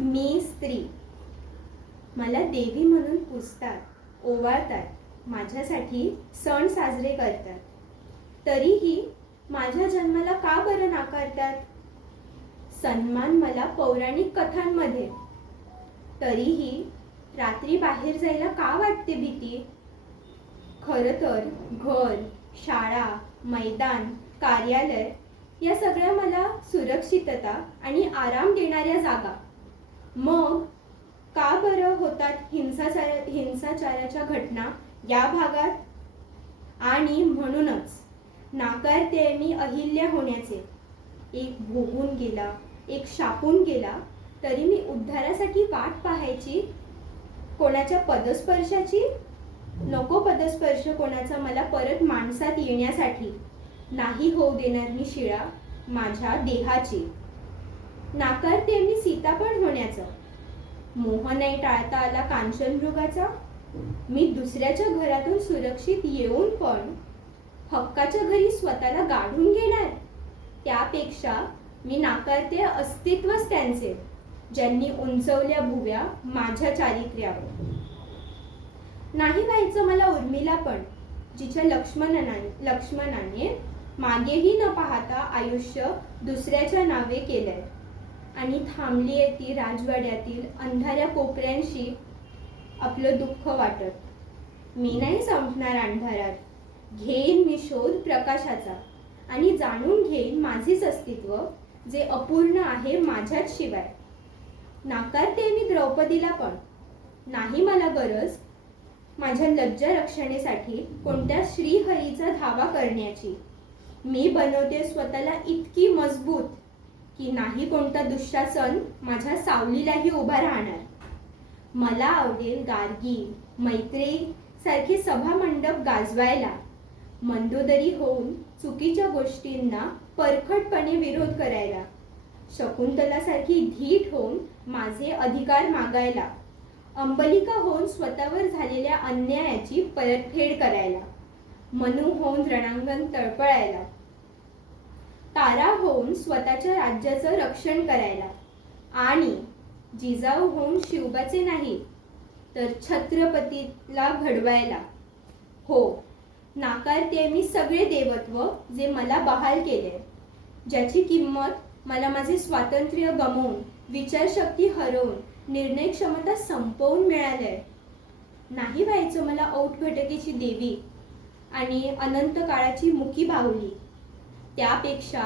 मी स्त्री. मला देवी म्हणून पुजतात ओवाळतात माझ्यासाठी सण साजरे करतात. तरीही माझ्या जन्माला का बरं नाकारतात? सन्मान मला पौराणिक कथांमध्ये. तरीही रात्री बाहेर जायला का वाटते भीती? खरं तर घर शाळा मैदान कार्यालय या सगळ्या मला सुरक्षितता आणि आराम देणाऱ्या जागा. मग का बरं होतात हिंसाचार हिंसाचाराच्या घटना या भागात? आणि म्हणूनच नाकारते मी अहिल्या होण्याचे. एक भोगून गेला एक शापून गेला तरी मी उद्धारासाठी वाट पाहायची? कोणाच्या पदस्पर्शाची? नको पदस्पर्श कोणाचा मला परत माणसात येण्यासाठी. नाही होऊ देणार मी शिळा माझ्या देहाची. नाकारते मी सीतापण होण्याचं मोह नाही टाळता आला कांचनमृगाचा मी दुसऱ्याच्या घरातून सुरक्षित येऊन पण हक्काच्या घरी स्वतःला गाढून घेणार. त्यापेक्षा मी नाकारते अस्तित्वच त्यांचे ज्यांनी उंचवल्या भुव्या माझ्या चारित्र्यावर. नाही व्हायचं मला उर्मिला पण जिच्या लक्ष्मणाने लक्ष्मणाने मागेही न पाहता आयुष्य दुसऱ्याच्या नावे केलंय. आणि थांबली आहे ती राजवाड्यातील अंधाऱ्या कोपऱ्यांशी आपलं दुःख वाटत. मी नाही संपणार अंधारात. घेईन मी शोध प्रकाशाचा आणि जाणून घेईन माझेच अस्तित्व जे अपूर्ण आहे माझ्याच शिवाय. नाकारते मी द्रौपदीला पण. नाही मला गरज माझ्या लज्जा रक्षणेसाठी कोणत्या श्रीहरीचा धावा करण्याची. मी बनवते स्वतःला इतकी मजबूत की नाही कोणता दुःशासन माझ्या सावलीलाही उभा राहणार. मला आवडेल गार्गी मैत्री सारखे सभामंडप गाजवायला. मंदोदरी होऊन चुकीच्या गोष्टींना परखडपणे विरोध करायला. शकुंतलासारखी धीट होऊन माझे अधिकार मागायला. अंबलिका होऊन स्वतःवर झालेल्या अन्यायाची परतफेड करायला. मनू होऊन रणांगण तळपळायला. तारा होऊन स्वतःच्या राज्याचं रक्षण करायला. आणि जिजाऊ होऊन शिवबाचे नाही तर छत्रपतीला घडवायला. हो नाकारते मी सगळे देवत्व जे मला बहाल केले. ज्याची किंमत मला माझे स्वातंत्र्य गमवून विचारशक्ती हरवून निर्णय क्षमता संपवून मिळाले नाही व्हायचं मला औटघटकीची देवी आणि अनंत काळाची मुकी बाहुली. त्यापेक्षा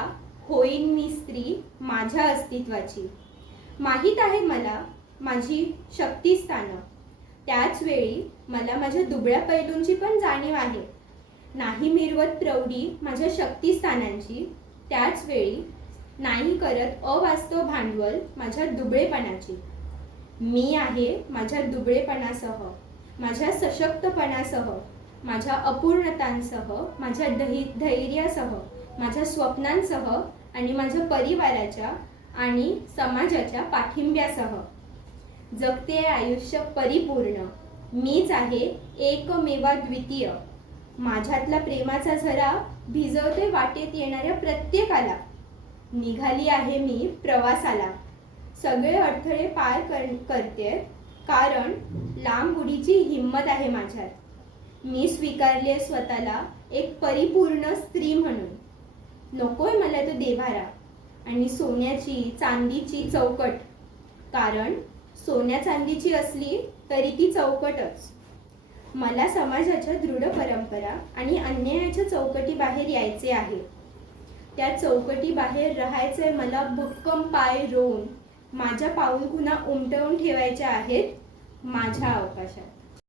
होईन मी स्त्री माझ्या अस्तित्वाची. माहीत आहे मला माझी शक्तिस्थानं. त्याचवेळी मला माझ्या दुबळ्या पैलूंची पण जाणीव आहे. नाही मिरवत प्रौढी माझ्या शक्तिस्थानांची त्याचवेळी नाही करत अवास्तव भांडवल माझ्या दुबळेपणाची. मी आहे माझ्या दुबळेपणासह माझ्या सशक्तपणासह माझ्या अपूर्णतांसह माझ्या दहि धैर्यासह. माझ्या स्वप्नांसह आणि माझ्या परिवाराच्या आणि समाजाच्या पाठिंब्यासह. जगते आयुष्य परिपूर्ण. मीच आहे एकमेवा द्वितीय. माझ्यातला प्रेमाचा झरा भिजवते वाटेत येणाऱ्या प्रत्येकाला. निघाली आहे मी प्रवासाला. सगळे अडथळे पार कर करते कारण लांब उडीची हिंमत आहे माझ्यात. मी स्वीकारले स्वतःला एक परिपूर्ण स्त्री म्हणून. नकोय मला तो देवारा. आणि सोन्याची चांदीची चौकट. कारण सोन्या चांदीची असली तरी ती चौकटच. मला समाजाच्या दृढ परंपरा आणि अन्यायाच्या चौकटी बाहेर यायचे आहे. त्या चौकटी बाहेर राहायचंय मला भक्कम पाय रोवून माझ्या पाऊलखुणा उमटवून ठेवायच्या आहेत माझ्या अवकाशात.